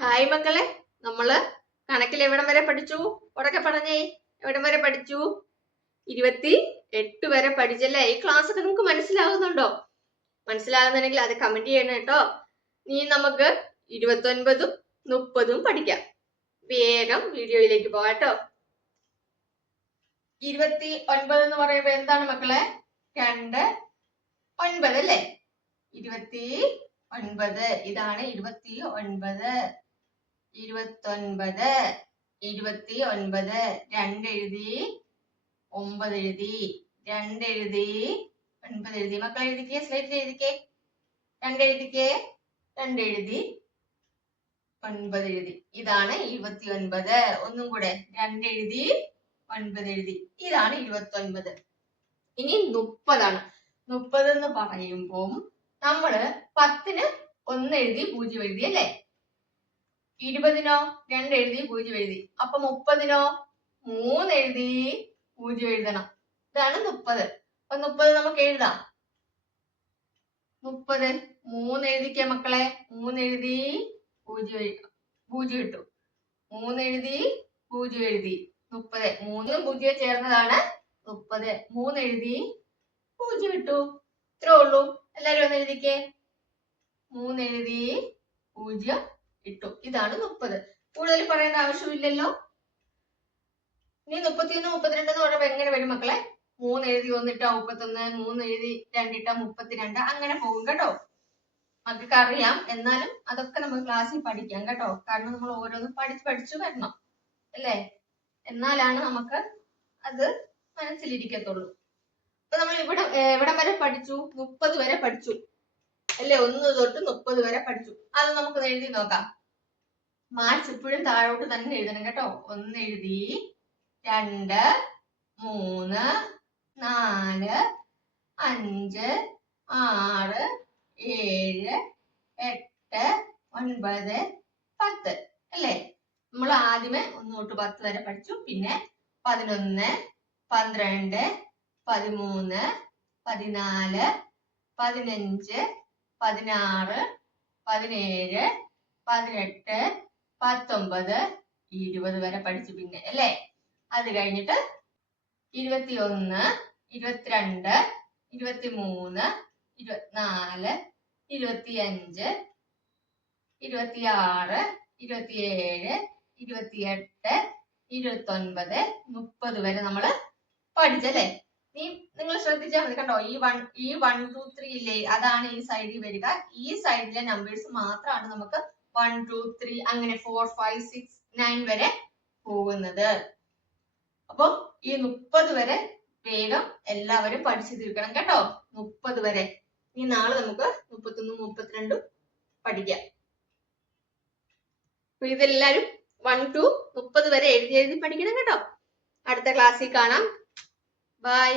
Hi മക്കളെ, നമ്മള് കണക്കിൽ എവിടം വരെ പഠിച്ചു? ഉറക്കെ പറഞ്ഞേ, എവിടം വരെ പഠിച്ചു? 28 വരെ പഠിച്ചല്ലേ? ഈ ക്ലാസ് ഒക്കെ നിങ്ങൾക്ക് മനസ്സിലാകുന്നുണ്ടോ? മനസ്സിലാകുന്നുണ്ടെങ്കിൽ അത് കമന്റ് ചെയ്യണം കേട്ടോ. ഇനി നമുക്ക് 29ഉം 30ഉം പഠിക്കാം. വേഗം വീഡിയോയിലേക്ക് പോകാം കേട്ടോ. 29 എന്ന് പറയുമ്പോ എന്താണ് മക്കളെ? 2, 9 അല്ലേ? 29, ഇതാണ് 29. 29, 29, 2 എഴുതി, 9 എഴുതി, 2 എഴുതി, 9 എഴുതി. മക്കൾ എഴുതിക്കേ, സ്ലേറ്റിൽ എഴുതിക്കേ. 2 എഴുതിക്കേ, 2 എഴുതി, 9 എഴുതി. ഇതാണ് 29. ഒന്നും കൂടെ 2 എഴുതി, 9 എഴുതി. ഇതാണ് 29. ഇനി 30 ആണ്. 30 എന്ന് പറയുമ്പോൾ നമ്മള് 10ന് 1 എഴുതി 0 എഴുതി അല്ലേ? 20നോ 2 എഴുതി 0 എഴുതി. അപ്പൊ 30നോ 3 എഴുതി 0 എഴുതണം. ഇതാണ് 30. അപ്പൊ 30 നമുക്ക് എഴുതാം. 30 3 എഴുതിക്കേ മക്കളെ. 3 എഴുതി 0 ഇട്ടു. 3 എഴുതി 0 എഴുതി. 30 3ഉം 0 ചേർന്നതാണ് 30. 3 എഴുതി 0 ഇട്ടു. ഇത്രേ ഉള്ളൂ. എല്ലാരും ഒന്ന് എഴുതിക്കേ. 3 എഴുതി 0 ഇട്ടു. ഇതാണ് 30. കൂടുതൽ പറയേണ്ട ആവശ്യമില്ലല്ലോ. ഇനി 31, 32 എന്ന് പറയുമ്പോ എങ്ങനെ വരും മക്കളെ? 3 എഴുതി 1 ഇട്ടാ 31, 3 എഴുതി 2 ഇട്ടാ 32, അങ്ങനെ പോകും കേട്ടോ. മക്കൾക്ക് അറിയാം, എന്നാലും അതൊക്കെ നമുക്ക് ക്ലാസ്സിൽ പഠിക്കാം കേട്ടോ. കാരണം നമ്മൾ ഓരോന്നും പഠിച്ചു വരണം അല്ലേ? എന്നാലാണ് നമുക്ക് അത് മനസ്സിലിരിക്കത്തുള്ളൂ. അപ്പൊ നമ്മൾ എവിടം വരെ പഠിച്ചു? 30 വരെ പഠിച്ചു അല്ലേ? 1 തൊട്ട് 30 വരെ പഠിച്ചു. അത് നമുക്ക് എഴുതി നോക്കാം. മാർക്സ് ഇപ്പോഴും താഴോട്ട് തന്നെ എഴുതണം കേട്ടോ. 1 എഴുതി, 2, 3, 4, 5, 6, 7, 8, 9, 10 അല്ലേ? നമ്മൾ ആദ്യമേ 1 തൊട്ട് 10 വരെ പഠിച്ചു. പിന്നെ 11, 12, 13, 14, 15, 16, 17, 18, 19, 20 വരെ പഠിച്ചു. പിന്നെ അല്ലേ? അത് കഴിഞ്ഞിട്ട് 21, 22, 23, 24, 25, 26, 27, 28, 29, 30 വരെ നമ്മള് പഠിച്ചല്ലേ? നിങ്ങൾ ശ്രദ്ധിച്ചാൽ മതി കണ്ടോ. ഈ 1, 2, 3 ഇല്ലേ? അതാണ് ഈ സൈഡിൽ വരിക. ഈ സൈഡിലെ നമ്പേഴ്സ് മാത്രമാണ് നമുക്ക് 1, 2, 3 അങ്ങനെ 4, 5, 6, 9 വരെ പോകുന്നത്. അപ്പൊ ഈ 30 വരെ വേഗം എല്ലാവരും പഠിച്ചു തീർക്കണം കേട്ടോ. 30 വരെ. ഇനി നാളെ നമുക്ക് 31, 32 പഠിക്കാം. അപ്പൊ ഇതെല്ലാരും 1 to 30 വരെ എഴുതി പഠിക്കണം കേട്ടോ. അടുത്ത ക്ലാസ്സിൽ കാണാം. ബൈ.